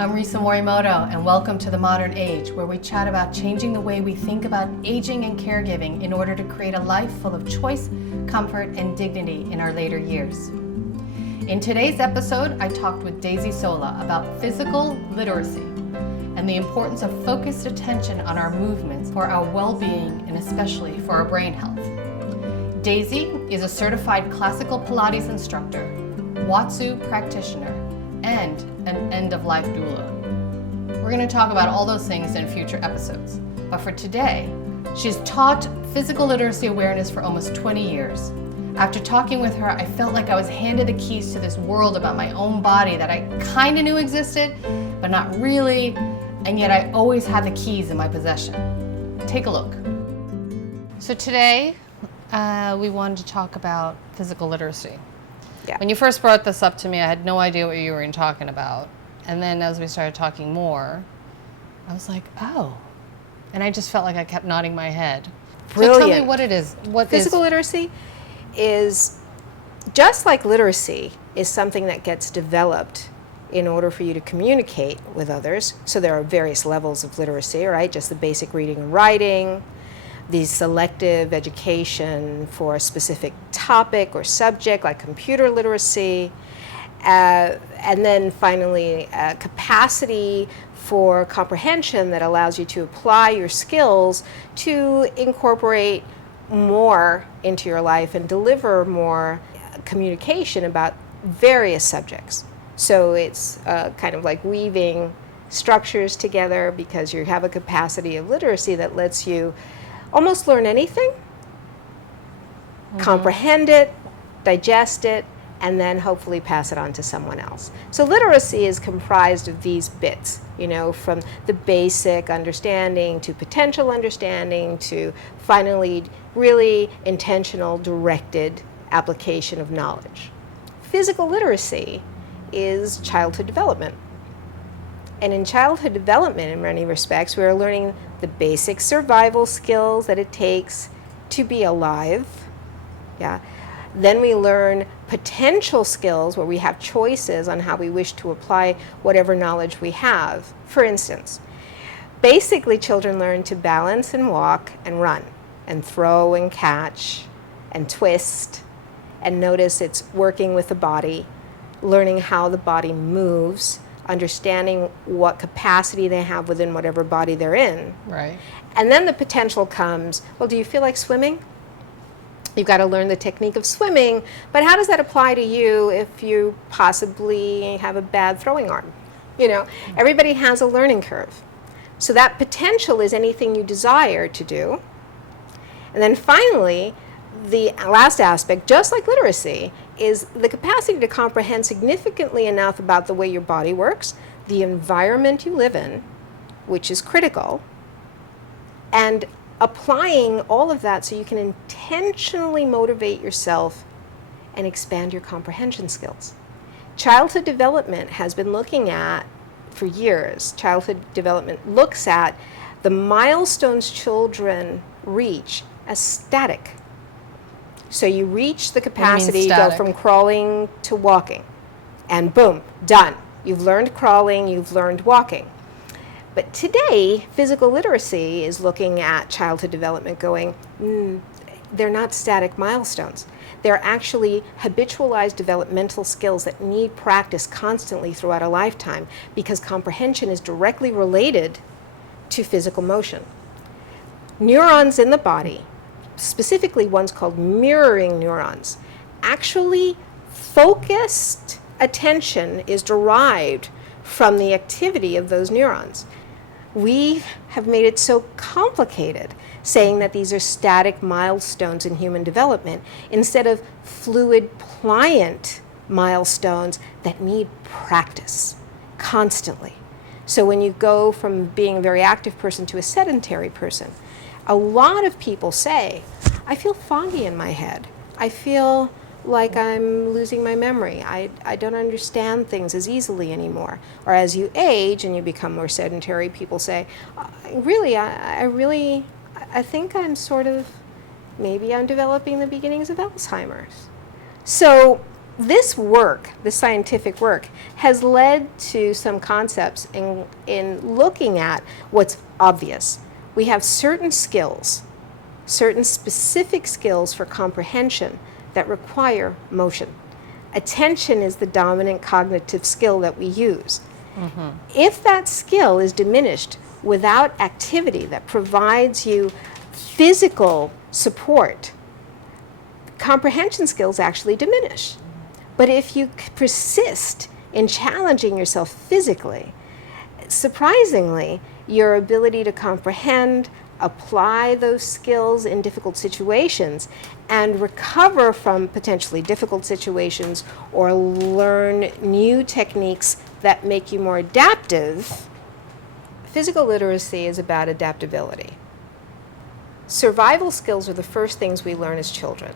I'm Risa Morimoto, and welcome to The Modern Age, where we chat about changing the way we think about aging and caregiving in order to create a life full of choice, comfort, and dignity in our later years. In today's episode, I talked with Daisy Sola about physical literacy and the importance of focused attention on our movements for our well-being and especially for our brain health. Daisy is a certified classical Pilates instructor, Watsu practitioner, and an end-of-life doula. We're going to talk about all those things in future episodes. But for today, she's taught physical literacy awareness for almost 20 years. After talking with her, I felt like I was handed the keys to this world about my own body that I kind of knew existed, but not really, and yet I always had the keys in my possession. Take a look. So today, we wanted to talk about physical literacy. Yeah. When you first brought this up to me, I had no idea what you were even talking about. And then as we started talking more, I was like, oh. And I just felt like I kept nodding my head. Brilliant. So tell me what it is. Physical literacy is, just like literacy, is something that gets developed in order for you to communicate with others. So there are various levels of literacy, right? Just the basic reading and writing, the selective education for a specific topic or subject, like computer literacy, and then finally capacity for comprehension that allows you to apply your skills to incorporate more into your life and deliver more communication about various subjects. So it's kind of like weaving structures together because you have a capacity of literacy that lets you almost learn anything, comprehend it, digest it, and then hopefully pass it on to someone else. So literacy is comprised of these bits, from the basic understanding to potential understanding to finally really intentional, directed application of knowledge. Physical literacy is childhood development. And in childhood development, in many respects, we are learning the basic survival skills that it takes to be alive. Yeah. Then we learn potential skills where we have choices on how we wish to apply whatever knowledge we have. For instance, basically children learn to balance and walk and run and throw and catch and twist and notice it's working with the body, learning how the body moves, understanding what capacity they have within whatever body they're in. Right. And then the potential comes, well, do you feel like swimming? You've got to learn the technique of swimming, but how does that apply to you if you possibly have a bad throwing arm? Everybody has a learning curve. So that potential is anything you desire to do. And then finally, the last aspect, just like literacy, is the capacity to comprehend significantly enough about the way your body works, the environment you live in, which is critical, and applying all of that so you can intentionally motivate yourself and expand your comprehension skills. Childhood development has been looking at, for years, childhood development looks at the milestones children reach as static. So you reach the capacity, you go from crawling to walking, and boom, done. You've learned crawling, you've learned walking. But today, physical literacy is looking at childhood development going, they're not static milestones. They're actually habitualized developmental skills that need practice constantly throughout a lifetime because comprehension is directly related to physical motion. Neurons in the body, specifically ones called mirroring neurons, actually focused attention is derived from the activity of those neurons. We have made it so complicated saying that these are static milestones in human development instead of fluid, pliant milestones that need practice constantly. So when you go from being a very active person to a sedentary person, a lot of people say, I feel foggy in my head. I feel like I'm losing my memory. I don't understand things as easily anymore. Or as you age and you become more sedentary, people say, I think maybe I'm developing the beginnings of Alzheimer's. So this work, this scientific work, has led to some concepts in looking at what's obvious. We have certain skills, certain specific skills for comprehension that require motion. Attention is the dominant cognitive skill that we use. If that skill is diminished without activity that provides you physical support, comprehension skills actually diminish. But if you persist in challenging yourself physically, surprisingly, your ability to comprehend, apply those skills in difficult situations, and recover from potentially difficult situations or learn new techniques that make you more adaptive. Physical literacy is about adaptability. Survival skills are the first things we learn as children.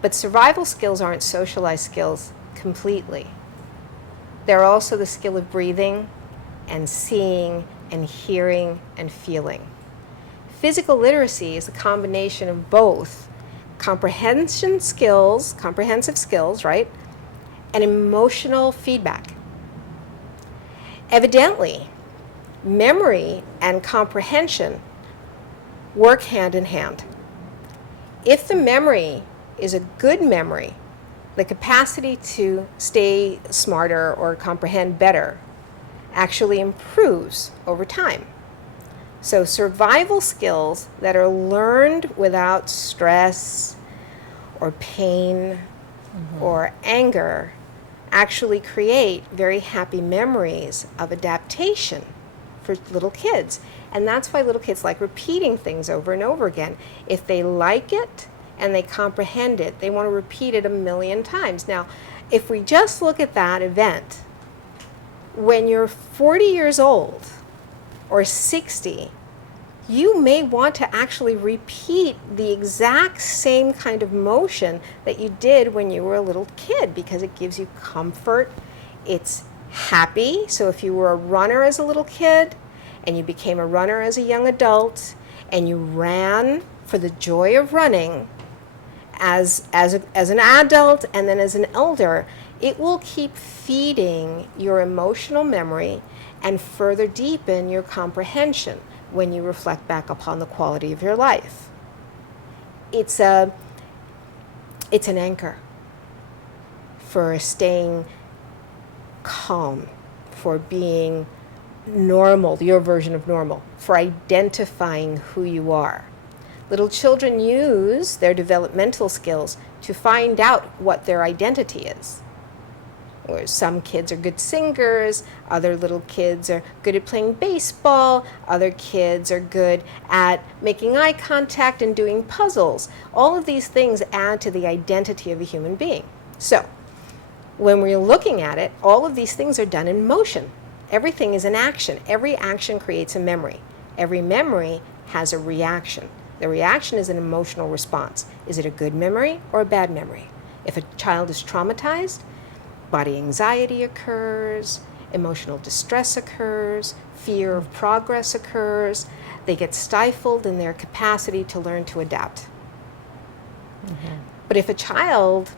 But survival skills aren't socialized skills completely. They're also the skill of breathing and seeing and hearing and feeling. Physical literacy is a combination of both comprehensive skills, right, and emotional feedback. Evidently, memory and comprehension work hand in hand. If the memory is a good memory, the capacity to stay smarter or comprehend better actually improves over time. So survival skills that are learned without stress or pain or anger actually create very happy memories of adaptation for little kids. And that's why little kids like repeating things over and over again. If they like it and they comprehend it, they want to repeat it 1,000,000 times. Now, if we just look at that event, when you're 40 years old or 60, you may want to actually repeat the exact same kind of motion that you did when you were a little kid because it gives you comfort. It's happy. So if you were a runner as a little kid and you became a runner as a young adult and you ran for the joy of running as an adult and then as an elder, it will keep feeding your emotional memory and further deepen your comprehension when you reflect back upon the quality of your life. It's an anchor for staying calm, for being normal, your version of normal, for identifying who you are. Little children use their developmental skills to find out what their identity is. Or some kids are good singers, other little kids are good at playing baseball, other kids are good at making eye contact and doing puzzles. All of these things add to the identity of a human being. So, when we're looking at it, all of these things are done in motion. Everything is in action. Every action creates a memory. Every memory has a reaction. The reaction is an emotional response. Is it a good memory or a bad memory? If a child is traumatized, body anxiety occurs, emotional distress occurs, fear of progress occurs. They get stifled in their capacity to learn to adapt. But if a child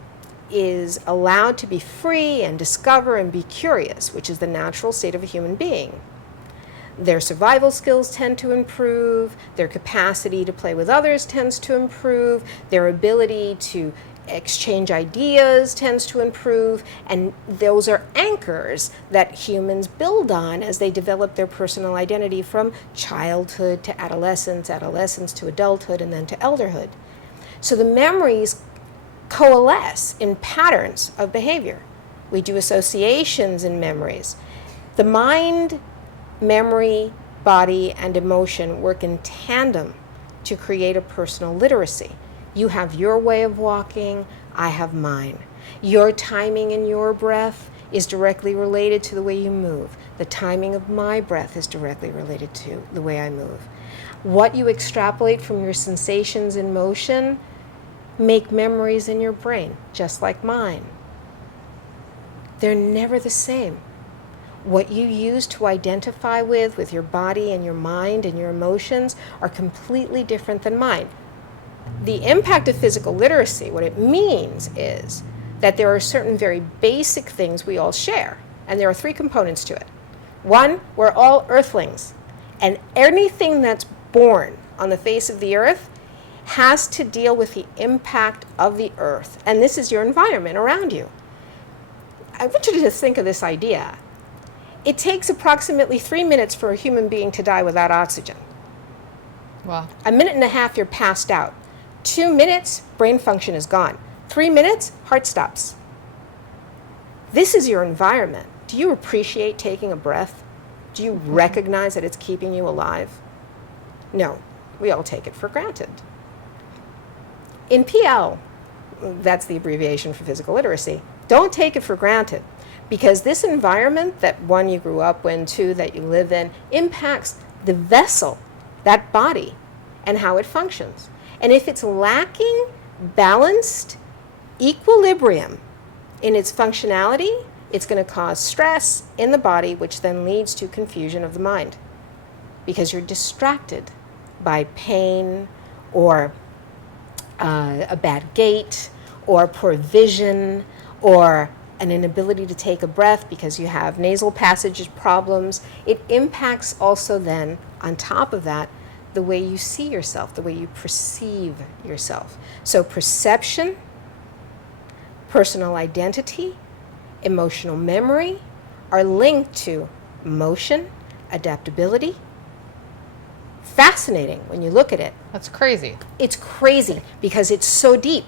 is allowed to be free and discover and be curious, which is the natural state of a human being, their survival skills tend to improve, their capacity to play with others tends to improve, their ability to exchange ideas tends to improve, and those are anchors that humans build on as they develop their personal identity from childhood to adolescence, adolescence to adulthood, and then to elderhood. So the memories coalesce in patterns of behavior. We do associations in memories. The mind, memory, body, and emotion work in tandem to create a personal literacy. You have your way of walking, I have mine. Your timing and your breath is directly related to the way you move. The timing of my breath is directly related to the way I move. What you extrapolate from your sensations in motion make memories in your brain, just like mine. They're never the same. What you use to identify with your body and your mind and your emotions are completely different than mine. The impact of physical literacy, what it means is that there are certain very basic things we all share, and there are 3 components to it. 1, we're all earthlings, and anything that's born on the face of the earth has to deal with the impact of the earth, and this is your environment around you. I want you to just think of this idea. It takes approximately 3 minutes for a human being to die without oxygen. Wow. 1.5 minutes, you're passed out. 2 minutes, brain function is gone. 3 minutes, heart stops. This is your environment. Do you appreciate taking a breath? Do you recognize that it's keeping you alive? No, we all take it for granted. In PL, that's the abbreviation for physical literacy, don't take it for granted, because this environment that 1, you grew up in, 2, that you live in, impacts the vessel, that body, and how it functions. And if it's lacking balanced equilibrium in its functionality, it's going to cause stress in the body, which then leads to confusion of the mind, because you're distracted by pain or a bad gait or poor vision or an inability to take a breath because you have nasal passage problems. It impacts also then, on top of that, the way you see yourself, the way you perceive yourself. So perception, personal identity, emotional memory are linked to motion, adaptability. Fascinating when you look at it. That's crazy. It's crazy because it's so deep.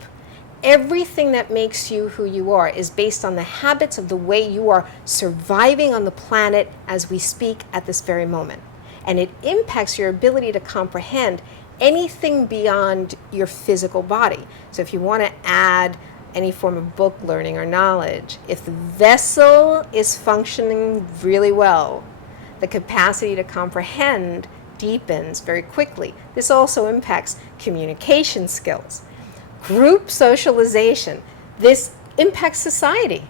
Everything that makes you who you are is based on the habits of the way you are surviving on the planet as we speak at this very moment. And it impacts your ability to comprehend anything beyond your physical body. So if you want to add any form of book learning or knowledge, if the vessel is functioning really well, the capacity to comprehend deepens very quickly. This also impacts communication skills, group socialization. This impacts society.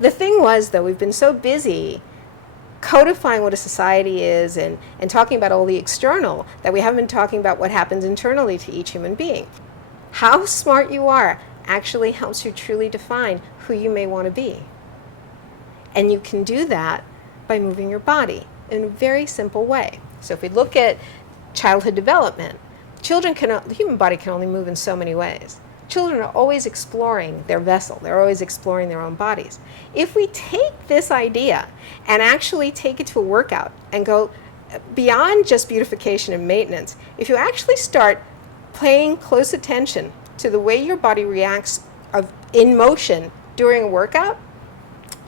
The thing was, though, we've been so busy codifying what a society is and talking about all the external that we haven't been talking about what happens internally to each human being. How smart you are actually helps you truly define who you may want to be. And you can do that by moving your body in a very simple way. So if we look at childhood development, the human body can only move in so many ways. Children are always exploring their vessel. They're always exploring their own bodies. If we take this idea and actually take it to a workout and go beyond just beautification and maintenance, if you actually start paying close attention to the way your body reacts in motion during a workout,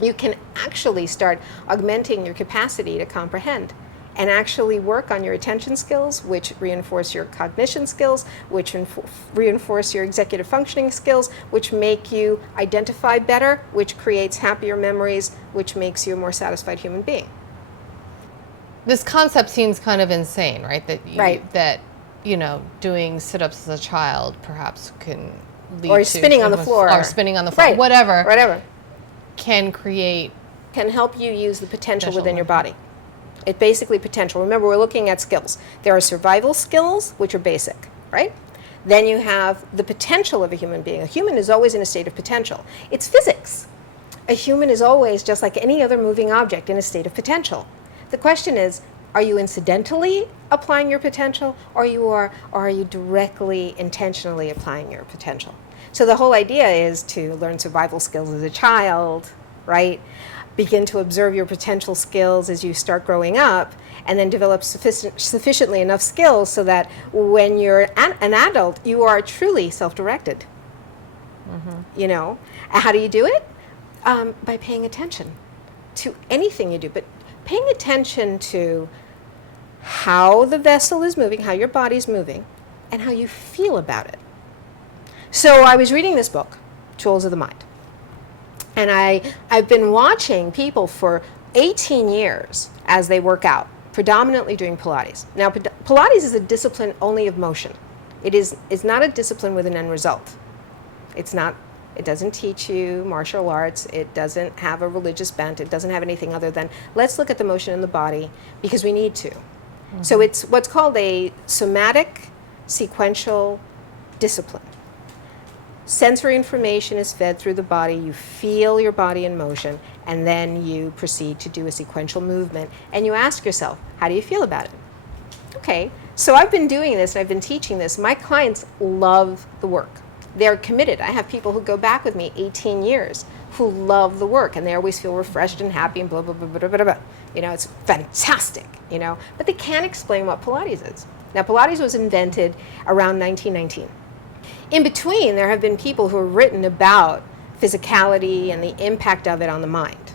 you can actually start augmenting your capacity to comprehend and actually work on your attention skills, which reinforce your cognition skills, which reinforce your executive functioning skills, which make you identify better, which creates happier memories, which makes you a more satisfied human being. This concept seems kind of insane, right? Right. That, doing sit-ups as a child perhaps can lead or to... spinning on the floor. Or spinning on the floor. Right. Whatever. Can help you use the potential within your body. It's basically potential. Remember, we're looking at skills. There are survival skills, which are basic, right? Then you have the potential of a human being. A human is always in a state of potential. It's physics. A human is always, just like any other moving object, in a state of potential. The question is, are you incidentally applying your potential, or are you directly, intentionally applying your potential? So the whole idea is to learn survival skills as a child, right? Begin to observe your potential skills as you start growing up, and then develop sufficiently enough skills so that when you're an adult, you are truly self-directed. Mm-hmm. How do you do it? By paying attention to anything you do, but paying attention to how the vessel is moving, how your body's moving, and how you feel about it. So I was reading this book, Tools of the Mind. And I've been watching people for 18 years as they work out, predominantly doing Pilates. Now, Pilates is a discipline only of motion. It's not a discipline with an end result. It doesn't teach you martial arts. It doesn't have a religious bent. It doesn't have anything other than, let's look at the motion in the body because we need to. Mm-hmm. So it's what's called a somatic sequential discipline. Sensory information is fed through the body. You feel your body in motion, and then you proceed to do a sequential movement. And you ask yourself, how do you feel about it? Okay, so I've been doing this and I've been teaching this. My clients love the work. They're committed. I have people who go back with me 18 years who love the work, and they always feel refreshed and happy and blah, blah, blah, blah, blah, blah. You know, it's fantastic, you know, but they can't explain what Pilates is. Now, Pilates was invented around 1919. In between, there have been people who have written about physicality and the impact of it on the mind,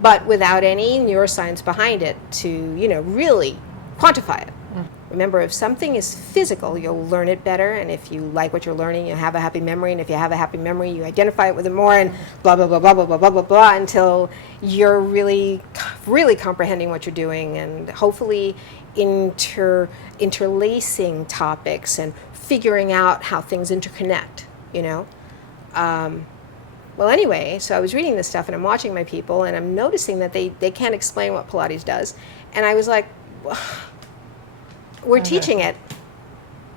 but without any neuroscience behind it to, you know, really quantify it. Remember, if something is physical, you'll learn it better, and if you like what you're learning, you have a happy memory, and if you have a happy memory, you identify it with it more, and blah, blah, blah, blah, blah, blah, blah, blah, blah, until you're really, really comprehending what you're doing, and hopefully interlacing topics and figuring out how things interconnect, you know? Well, anyway, so I was reading this stuff, and I'm watching my people, and I'm noticing that they can't explain what Pilates does, and I was like, we're teaching it.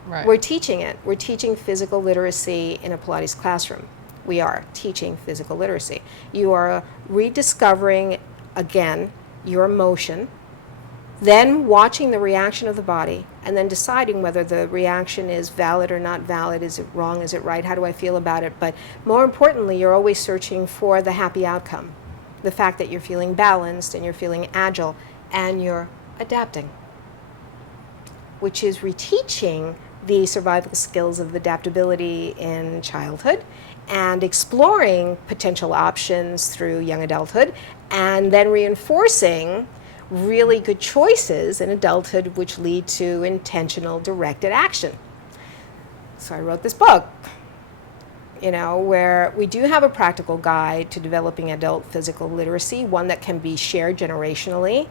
Right. We're teaching it. We're teaching physical literacy in a Pilates classroom. We are teaching physical literacy. You are rediscovering, again, your emotion, then watching the reaction of the body, and then deciding whether the reaction is valid or not valid. Is it wrong? Is it right? How do I feel about it? But more importantly, you're always searching for the happy outcome, the fact that you're feeling balanced and you're feeling agile and you're adapting, which is reteaching the survival skills of adaptability in childhood and exploring potential options through young adulthood, and then reinforcing really good choices in adulthood which lead to intentional directed action. So I wrote this book, you know, where we do have a practical guide to developing adult physical literacy, one that can be shared generationally.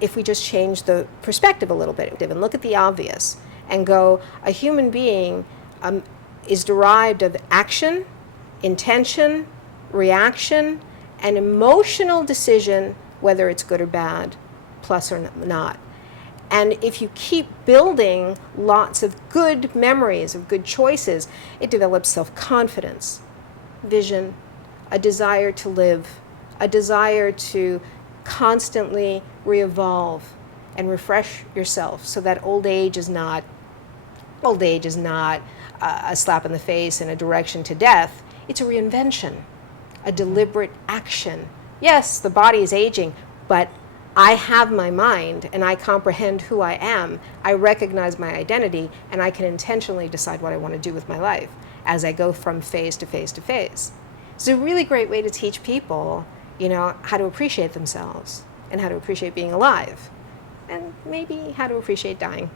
If we just change the perspective a little bit and look at the obvious and go, a human being is derived of action, intention, reaction, and emotional decision, whether it's good or bad, plus or not. And if you keep building lots of good memories, of good choices, it develops self-confidence, vision, a desire to live, a desire to constantly re-evolve and refresh yourself, so that old age is not a slap in the face and a direction to death. It's a reinvention, a deliberate action. Yes, the body is aging, but I have my mind and I comprehend who I am. I recognize my identity, and I can intentionally decide what I want to do with my life as I go from phase to phase to phase. It's a really great way to teach people, you know, how to appreciate themselves and how to appreciate being alive, and maybe how to appreciate dying.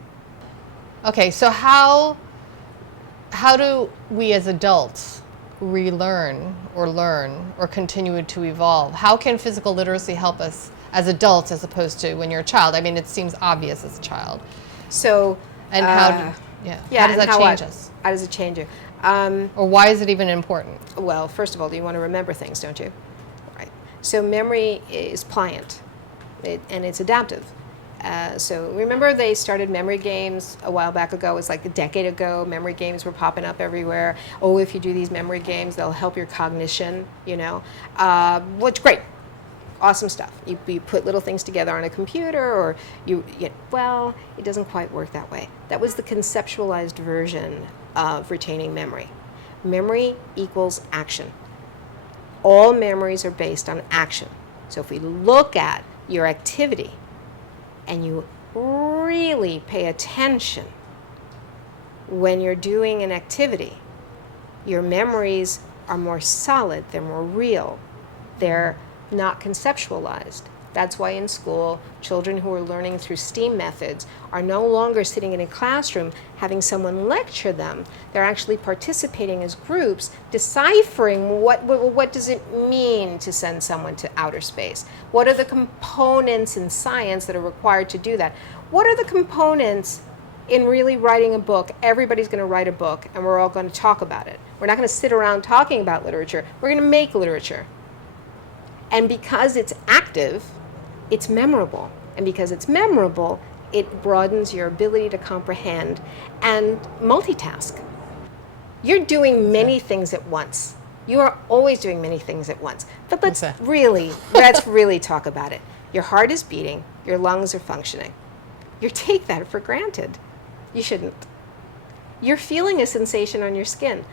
Okay, so how do we as adults relearn or learn or continue to evolve? How can physical literacy help us as adults as opposed to when you're a child? I mean, it seems obvious as a child. So, and how does that change us? How does it change you? Or why is it even important? Well, first of all, you want to remember things, don't you? Right. So memory is pliant, and it's adaptive. So remember they started memory games a while back ago. It was like a decade ago. Memory games were popping up everywhere. Oh, if you do these memory games, they'll help your cognition, you know. Which, great. Awesome stuff. You put little things together on a computer, or well, it doesn't quite work that way. That was the conceptualized version of retaining memory. Memory equals action. All memories are based on action. So if we look at your activity and you really pay attention when you're doing an activity, your memories are more solid, they're more real, they're not conceptualized. That's why in school, children who are learning through STEAM methods are no longer sitting in a classroom having someone lecture them. They're actually participating as groups, deciphering what does it mean to send someone to outer space? What are the components in science that are required to do that? What are the components in really writing a book? Everybody's going to write a book, and we're all going to talk about it. We're not going to sit around talking about literature. We're going to make literature. And because it's active, it's memorable. And because it's memorable, it broadens your ability to comprehend and multitask. You're doing many things at once. You are always doing many things at once. But let's really talk about it. Your heart is beating, your lungs are functioning. You take that for granted. You shouldn't. You're feeling a sensation on your skin.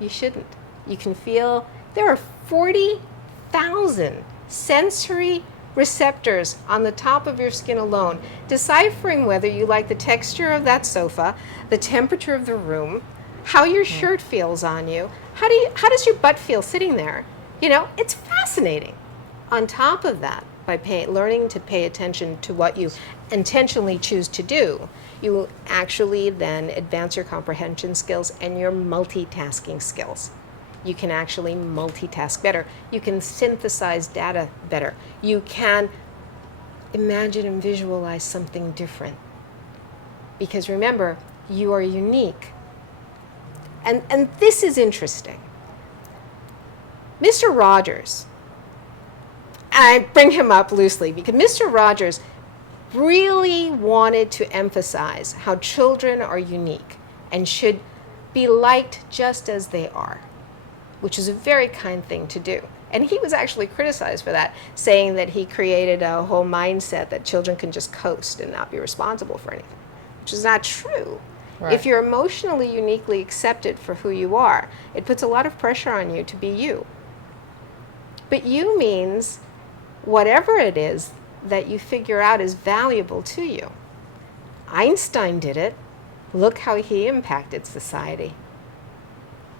You shouldn't. You can feel, there are 40,000 sensory receptors on the top of your skin alone, deciphering whether you like the texture of that sofa, the temperature of the room, how your shirt feels on you. How does your butt feel sitting there? You know, it's fascinating. On top of that, by learning to pay attention to what you intentionally choose to do, you will actually then advance your comprehension skills and your multitasking skills. You can actually multitask better. You can synthesize data better. You can imagine and visualize something different. Because remember, you are unique. And this is interesting. Mr. Rogers, I bring him up loosely because Mr. Rogers really wanted to emphasize how children are unique and should be liked just as they are, which is a very kind thing to do. And he was actually criticized for that, saying that he created a whole mindset that children can just coast and not be responsible for anything, which is not true. Right. If you're emotionally uniquely accepted for who you are, it puts a lot of pressure on you to be you. But you means whatever it is that you figure out is valuable to you. Einstein did it. Look how he impacted society.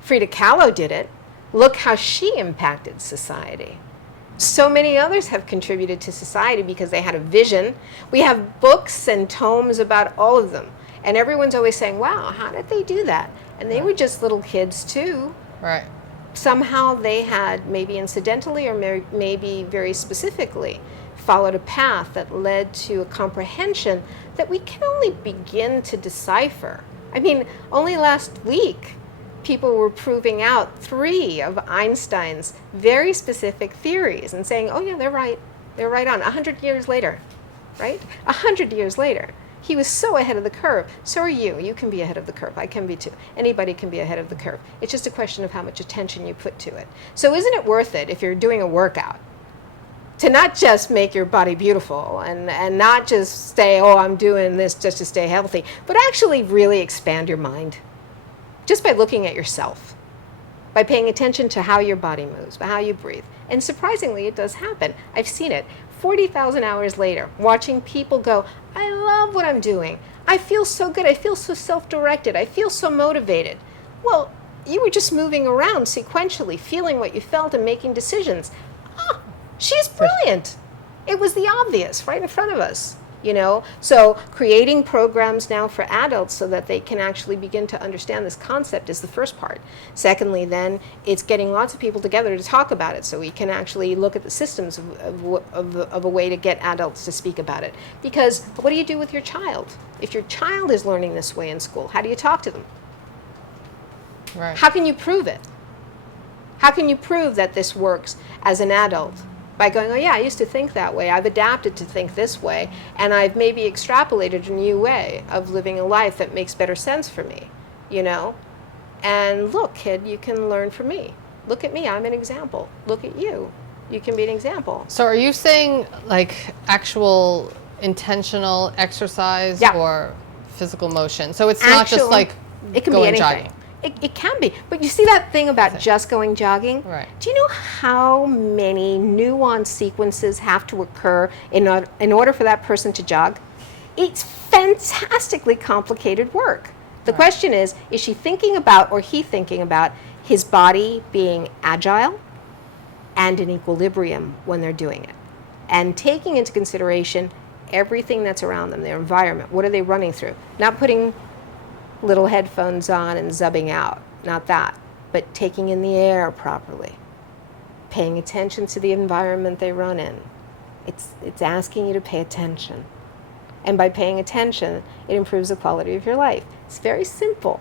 Frida Kahlo did it. Look how she impacted society. So many others have contributed to society because they had a vision. We have books and tomes about all of them. And everyone's always saying, wow, how did they do that? And they were just little kids too. Right. Somehow they had, maybe incidentally or maybe very specifically, followed a path that led to a comprehension that we can only begin to decipher. I mean, only last week, people were proving out 3 of Einstein's very specific theories and saying, oh yeah, they're right. They're right on. 100 years later, right? 100 years later. He was so ahead of the curve. So are you. You can be ahead of the curve. I can be too. Anybody can be ahead of the curve. It's just a question of how much attention you put to it. So isn't it worth it if you're doing a workout to not just make your body beautiful and not just say, oh, I'm doing this just to stay healthy, but actually really expand your mind just by looking at yourself, by paying attention to how your body moves, by how you breathe. And surprisingly, it does happen. I've seen it. 40,000 hours later, watching people go, I love what I'm doing. I feel so good. I feel so self-directed. I feel so motivated. Well, you were just moving around sequentially, feeling what you felt and making decisions. Oh, she's brilliant. It was the obvious right in front of us. You know, so creating programs now for adults so that they can actually begin to understand this concept is the first part. Secondly, then, it's getting lots of people together to talk about it so we can actually look at the systems of a way to get adults to speak about it. Because what do you do with your child? If your child is learning this way in school, how do you talk to them? Right. How can you prove it? How can you prove that this works as an adult? By going, oh yeah, I used to think that way. I've adapted to think this way, and I've maybe extrapolated a new way of living a life that makes better sense for me, you know? And look, kid, you can learn from me. Look at me, I'm an example. Look at you, you can be an example. So are you saying like actual intentional exercise or physical motion? So it's not just like it can going be anything. jogging. It can be. But you see that thing about just going jogging? Right. Do you know how many nuanced sequences have to occur in order for that person to jog? It's fantastically complicated work. The question is she thinking about or he thinking about his body being agile and in equilibrium when they're doing it? And taking into consideration everything that's around them, their environment. What are they running through? Not putting little headphones on and zubbing out, not that, but taking in the air properly, paying attention to the environment they run in. It's asking you to pay attention. And by paying attention, it improves the quality of your life. It's very simple,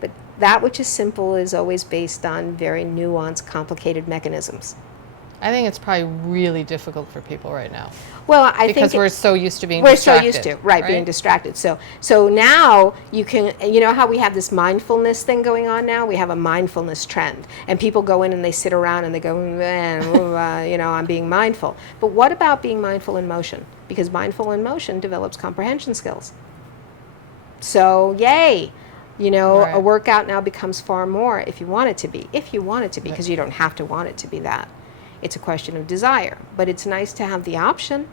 but that which is simple is always based on very nuanced, complicated mechanisms. I think it's probably really difficult for people right now. Well, I because think we're so used to being we're distracted. so used to being distracted. So now you can, you know how we have this mindfulness thing going on now? We have a mindfulness trend, and people go in and they sit around and they go, you know, I'm being mindful. But what about being mindful in motion? Because mindful in motion develops comprehension skills. So yay. You know, Right. a workout now becomes far more if you want it to be. If you want it to be, because you don't have to want it to be that. It's a question of desire. But it's nice to have the option.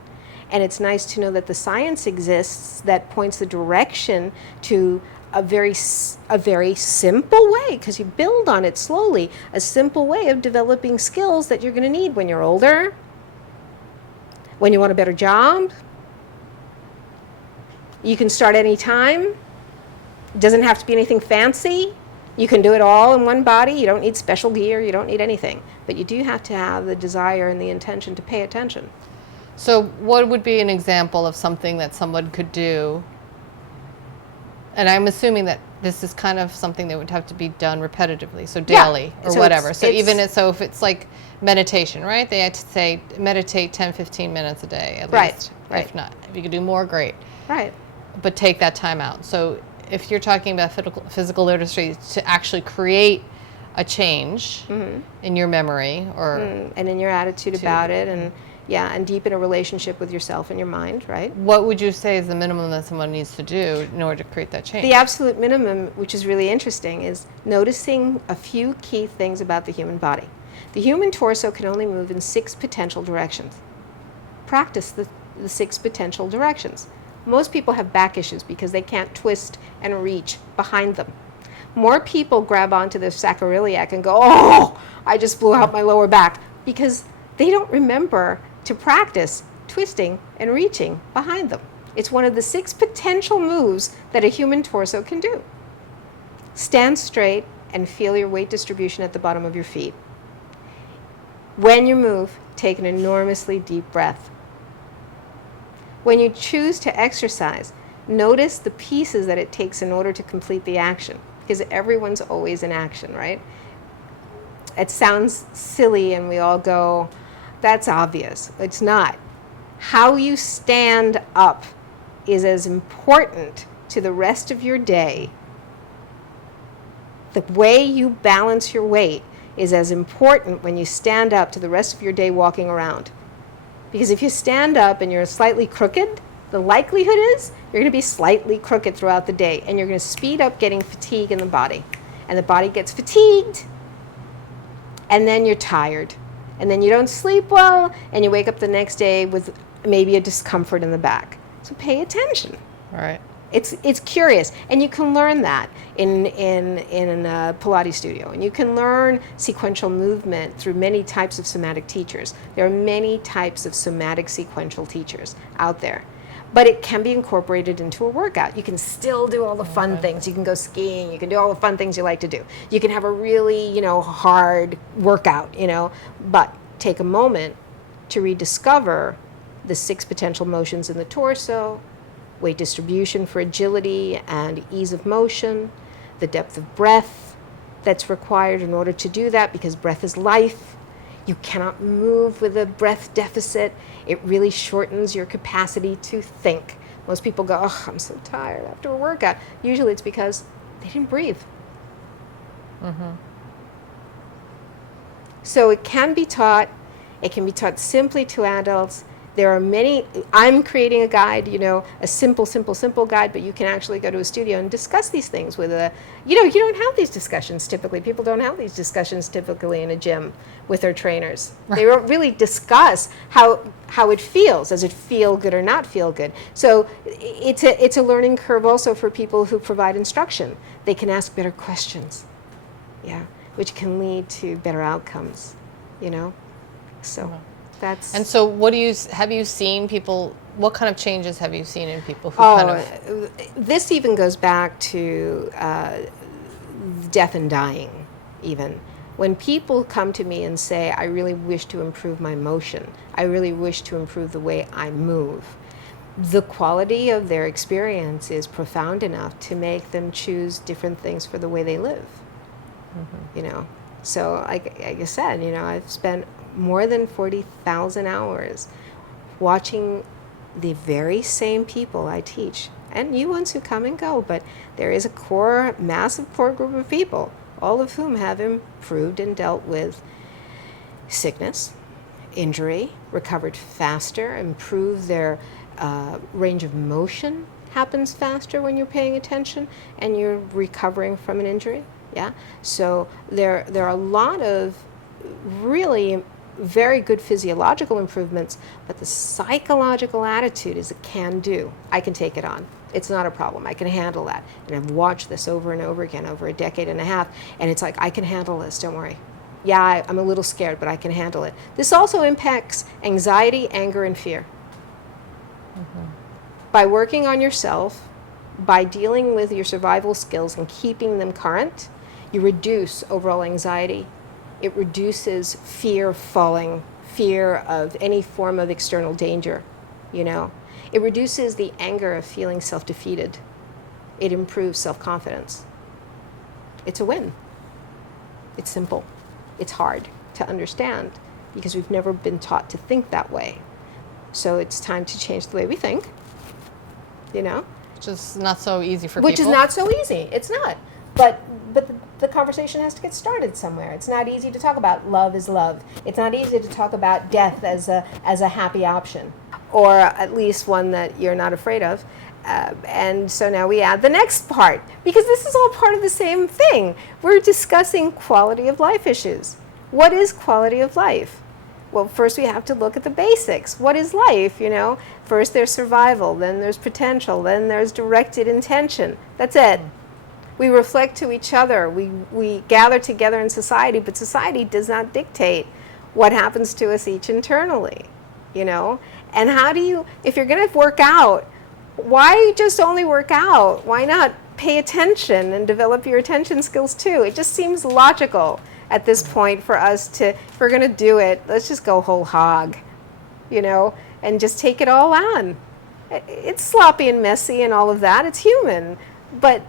And it's nice to know that the science exists that points the direction to a very simple way, because you build on it slowly, a simple way of developing skills that you're going to need when you're older, when you want a better job. You can start any time. It doesn't have to be anything fancy. You can do it all in one body. You don't need special gear. You don't need anything. But you do have to have the desire and the intention to pay attention. So what would be an example of something that someone could do? And I'm assuming that this is kind of something that would have to be done repetitively, so daily or So whatever. it's- So if it's like meditation, right? They had to say meditate 10, 15 minutes a day at Right, least. right. If not, if you could do more, great. Right. But take that time out. So if you're talking about physical literacy to actually create a change in your memory or And in your attitude about it, and and deepen a relationship with yourself and your mind, right? what would you say is the minimum that someone needs to do in order to create that change? The absolute minimum, which is really interesting, is noticing a few key things about the human body. The human torso can only move in 6 potential directions. Practice the 6 potential directions. Most people have back issues because they can't twist and reach behind them. More people grab onto their sacroiliac and go, oh, I just blew out my lower back, because they don't remember to practice twisting and reaching behind them. It's one of the 6 potential moves that a human torso can do. Stand straight and feel your weight distribution at the bottom of your feet. When you move, take an enormously deep breath. When you choose to exercise, notice the pieces that it takes in order to complete the action, because everyone's always in action, right? It sounds silly and we all go, that's obvious. It's not. How you stand up is as important to the rest of your day. The way you balance your weight is as important when you stand up to the rest of your day walking around. Because if you stand up and you're slightly crooked, the likelihood is you're going to be slightly crooked throughout the day, and you're going to speed up getting fatigue in the body. And the body gets fatigued, and then you're tired. And then you don't sleep well, and you wake up the next day with maybe a discomfort in the back. So pay attention. All right. It's curious, and you can learn that in a Pilates studio, and you can learn sequential movement through many types of somatic teachers. There are many types of somatic sequential teachers out there, but it can be incorporated into a workout. You can still do all the fun things. You can go skiing. You can do all the fun things you like to do. You can have a really hard workout, but take a moment to rediscover the 6 potential motions in the torso. Weight distribution for agility and ease of motion, the depth of breath that's required in order to do that, because breath is life. You cannot move with a breath deficit. It really shortens your capacity to think. Most people go, oh, I'm so tired after a workout. Usually it's because they didn't breathe. So it can be taught. It can be taught simply to adults. There are many. I'm creating a guide, a simple guide, but you can actually go to a studio and discuss these things with you don't have these discussions typically. People don't have these discussions typically in a gym with their trainers. They don't really discuss how it feels. Does it feel good or not feel good? So it's a learning curve also for people who provide instruction. They can ask better questions, which can lead to better outcomes, So. And so have you seen people, what kind of changes have you seen in people who this even goes back to death and dying even. When people come to me and say, I really wish to improve my motion, I really wish to improve the way I move, the quality of their experience is profound enough to make them choose different things for the way they live. So like I said, I've spent more than 40,000 hours watching the very same people I teach, and new ones who come and go, but there is a core, massive core group of people, all of whom have improved and dealt with sickness, injury, recovered faster, improved their range of motion happens faster when you're paying attention and you're recovering from an injury. Yeah. So there are a lot of really very good physiological improvements, but the psychological attitude is a can do. I can take it on. It's not a problem. I can handle that. And I've watched this over and over again over a decade and a half, and it's like, I can handle this, don't worry. Yeah, I'm a little scared, but I can handle it. This also impacts anxiety, anger, and fear. By working on yourself, by dealing with your survival skills and keeping them current, you reduce overall anxiety. It reduces fear of falling, fear of any form of external danger, It reduces the anger of feeling self-defeated. It improves self-confidence. It's a win. It's simple. It's hard to understand because we've never been taught to think that way. So it's time to change the way we think, Which is not so easy for Which people. is not so easy. It's not. But the conversation has to get started somewhere. It's not easy to talk about love is love. It's not easy to talk about death as a happy option, or at least one that you're not afraid of. And so now we add the next part, because this is all part of the same thing. We're discussing quality of life issues. What is quality of life? Well, first we have to look at the basics. What is life, First there's survival, then there's potential, then there's directed intention. That's it. We reflect to each other. We gather together in society, but society does not dictate what happens to us each internally, And how do you, if you're going to work out, why just only work out? Why not pay attention and develop your attention skills too? It just seems logical at this point for us to, if we're going to do it, let's just go whole hog, and just take it all on. It's sloppy and messy and all of that. It's human. But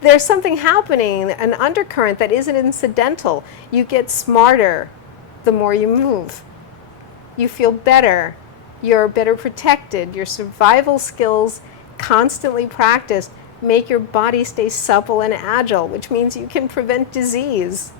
there's something happening, an undercurrent that isn't incidental. You get smarter the more you move. You feel better. You're better protected. Your survival skills, constantly practiced, make your body stay supple and agile, which means you can prevent disease.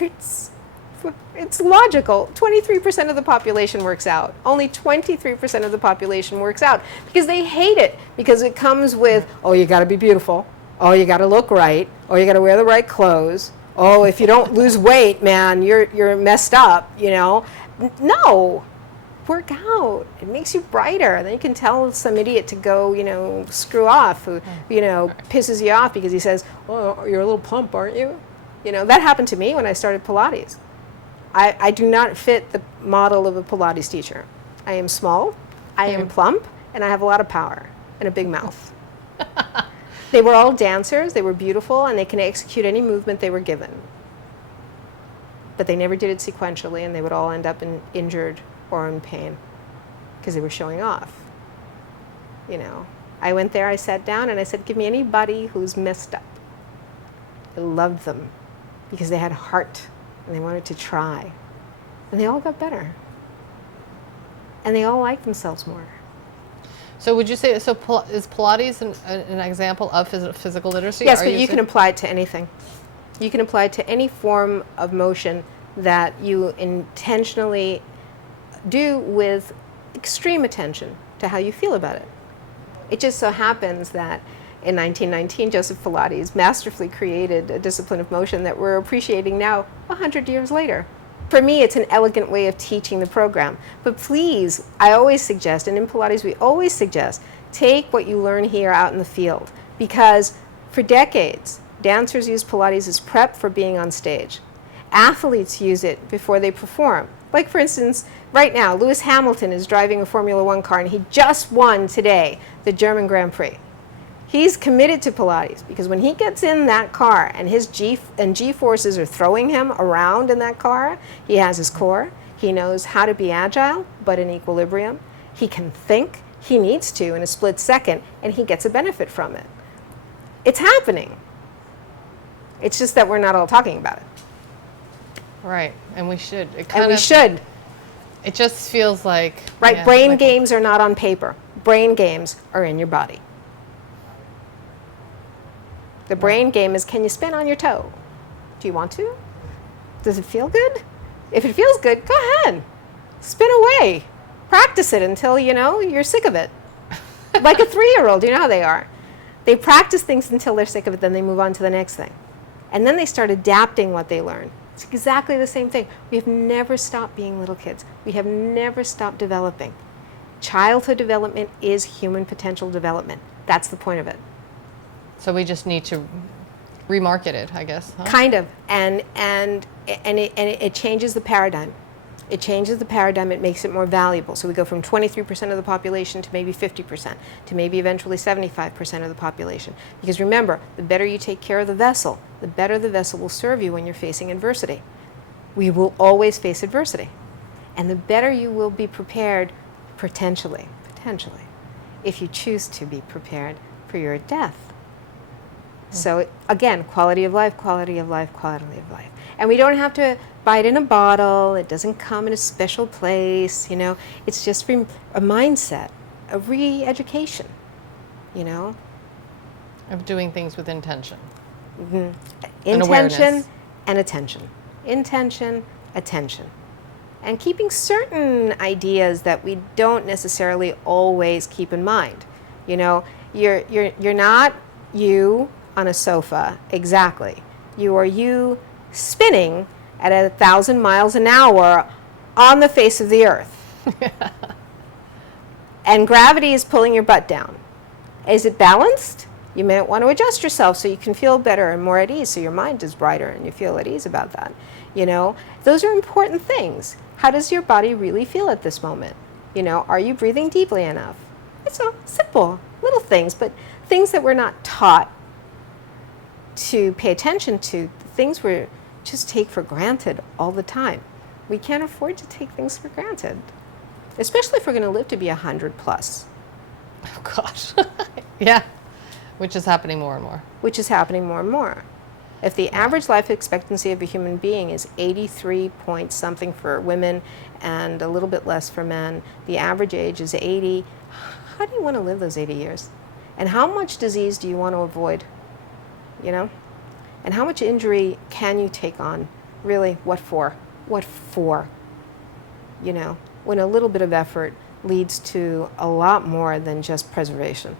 It's logical. 23% of the population works out. Only 23% of the population works out because they hate it, because it comes with, oh, you got to be beautiful. Oh, you got to look right. Oh, you got to wear the right clothes. Oh, if you don't lose weight, man, you're messed up, No. Work out. It makes you brighter. Then you can tell some idiot to go, screw off, who, pisses you off because he says, oh, you're a little plump, aren't you? That happened to me when I started Pilates. I do not fit the model of a Pilates teacher. I am small, I am plump, and I have a lot of power and a big mouth. They were all dancers, they were beautiful, and they can execute any movement they were given. But they never did it sequentially, and they would all end up injured or in pain because they were showing off. I went there, I sat down, and I said, give me anybody who's messed up. I loved them because they had heart and they wanted to try. And they all got better. And they all liked themselves more. So would you say, is Pilates an example of physical literacy? Yes, but you can apply it to anything. You can apply it to any form of motion that you intentionally do with extreme attention to how you feel about it. It just so happens that in 1919, Joseph Pilates masterfully created a discipline of motion that we're appreciating now 100 years later. For me, it's an elegant way of teaching the program. But please, I always suggest, and in Pilates we always suggest, take what you learn here out in the field. Because for decades, dancers use Pilates as prep for being on stage. Athletes use it before they perform. Like, for instance, right now, Lewis Hamilton is driving a Formula One car, and he just won today the German Grand Prix. He's committed to Pilates because when he gets in that car and his G-forces are throwing him around in that car, he has his core. He knows how to be agile, but in equilibrium. He can think. He needs to in a split second, and he gets a benefit from it. It's happening. It's just that we're not all talking about it. Right, and we should. It And kind we of, should. It just feels like Right, yeah, brain like- games are not on paper. Brain games are in your body. The brain game is, can you spin on your toe? Do you want to? Does it feel good? If it feels good, go ahead. Spin away. Practice it until, you're sick of it. Like a 3-year-old, you know how they are. They practice things until they're sick of it, then they move on to the next thing. And then they start adapting what they learn. It's exactly the same thing. We have never stopped being little kids. We have never stopped developing. Childhood development is human potential development. That's the point of it. So we just need to remarket it, I guess. Huh? Kind of. And it changes the paradigm. It changes the paradigm. It makes it more valuable. So we go from 23% of the population to maybe 50%, to maybe eventually 75% of the population. Because remember, the better you take care of the vessel, the better the vessel will serve you when you're facing adversity. We will always face adversity. And the better you will be prepared, potentially, if you choose to be prepared for your death. So again, quality of life, quality of life, quality of life. And we don't have to buy it in a bottle. It doesn't come in a special place, It's just a mindset, a re-education, Of doing things with intention. Intention awareness. and attention. Intention, attention. And keeping certain ideas that we don't necessarily always keep in mind. You're not you on a sofa, exactly. You are you spinning at 1,000 miles an hour on the face of the earth. And gravity is pulling your butt down. Is it balanced? You may want to adjust yourself so you can feel better and more at ease, so your mind is brighter and you feel at ease about that. Those are important things. How does your body really feel at this moment? Are you breathing deeply enough? It's all simple, little things, but things that we're not taught to pay attention to, things we just take for granted all the time. We can't afford to take things for granted, especially if we're going to live to be 100 plus. Oh, gosh. Yeah. Which is happening more and more. Which is happening more and more. If the average life expectancy of a human being is 83 point something for women and a little bit less for men, the average age is 80. How do you want to live those 80 years? And how much disease do you want to avoid? And how much injury can you take on? Really, what for? What for? When a little bit of effort leads to a lot more than just preservation.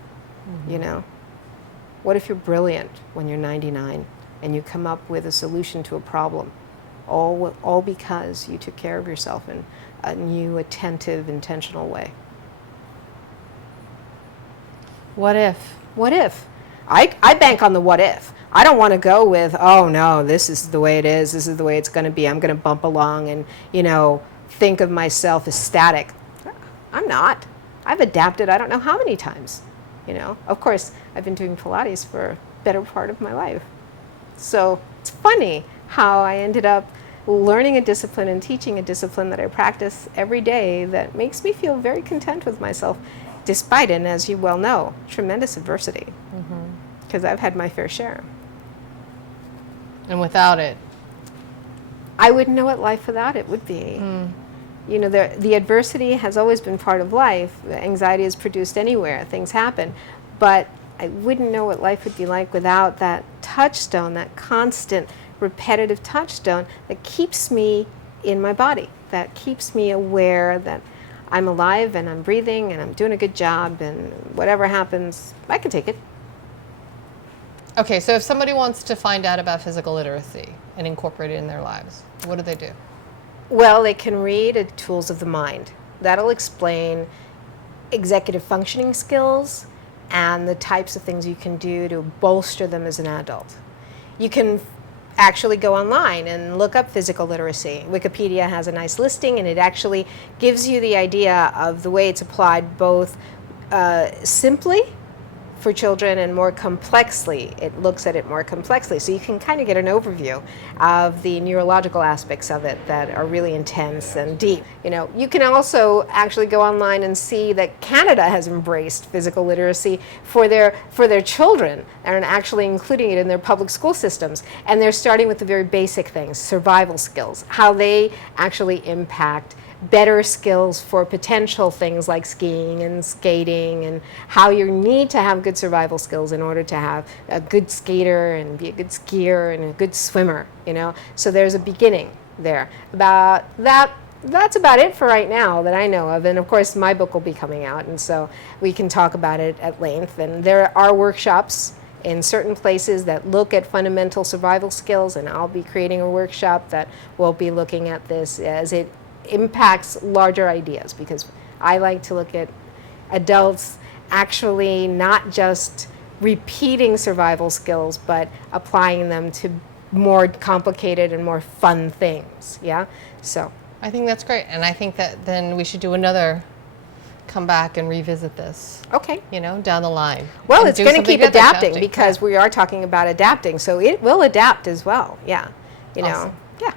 What if you're brilliant when you're 99 and you come up with a solution to a problem, all because you took care of yourself in a new, attentive, intentional way? What if? What if? I bank on the what if. I don't want to go with, oh no, this is the way it is, this is the way it's going to be, I'm going to bump along and, think of myself as static. I'm not. I've adapted I don't know how many times. Of course, I've been doing Pilates for a better part of my life. So it's funny how I ended up learning a discipline and teaching a discipline that I practice every day that makes me feel very content with myself, despite, and as you well know, tremendous adversity. Because I've had my fair share. And without it? I wouldn't know what life without it would be. The adversity has always been part of life. Anxiety is produced anywhere. Things happen. But I wouldn't know what life would be like without that touchstone, that constant, repetitive touchstone that keeps me in my body, that keeps me aware that I'm alive and I'm breathing and I'm doing a good job, and whatever happens, I can take it. Okay, so if somebody wants to find out about physical literacy and incorporate it in their lives, what do they do? Well, they can read Tools of the Mind. That'll explain executive functioning skills and the types of things you can do to bolster them as an adult. You can actually go online and look up physical literacy. Wikipedia has a nice listing, and it actually gives you the idea of the way it's applied both simply, for children and more complexly. It looks at it more complexly. So you can kind of get an overview of the neurological aspects of it that are really intense and deep. You know, you can also actually go online and see that Canada has embraced physical literacy for their children and actually including it in their public school systems. And they're starting with the very basic things, survival skills, how they actually impact better skills for potential things like skiing and skating, and how you need to have good survival skills in order to have a good skater and be a good skier and a good swimmer, you know. So there's a beginning there. About that, that's about it for right now that I know of. And of course my book will be coming out, and so we can talk about it at length. And there are workshops in certain places that look at fundamental survival skills, and I'll be creating a workshop that will be looking at this as it impacts larger ideas, because I like to look at adults actually not just repeating survival skills, but applying them to more complicated and more fun things. Yeah, so I think that's great, and I think that then we should do another come back and revisit this, okay. you know, down the line. Well, And it's do going to something keep good that's adapting, challenging. because we are talking about adapting, so it will adapt as well. Yeah, you know. Awesome. Yeah.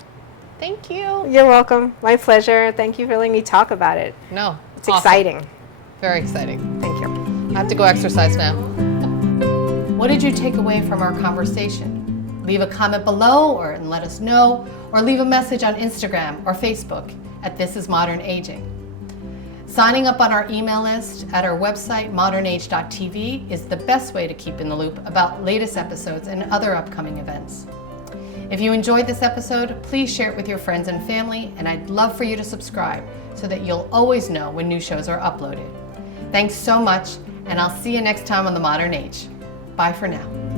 Thank you. You're welcome. My pleasure. Thank you for letting me talk about it. No, It's awesome. exciting. Very exciting. Thank you. I have to go exercise now. What did you take away from our conversation? Leave a comment below or and let us know, or leave a message on Instagram or Facebook at This Is Modern Aging. Signing up on our email list at our website, modernage.tv, is the best way to keep in the loop about latest episodes and other upcoming events. If you enjoyed this episode, please share it with your friends and family, and I'd love for you to subscribe so that you'll always know when new shows are uploaded. Thanks so much, and I'll see you next time on The Modern Age. Bye for now.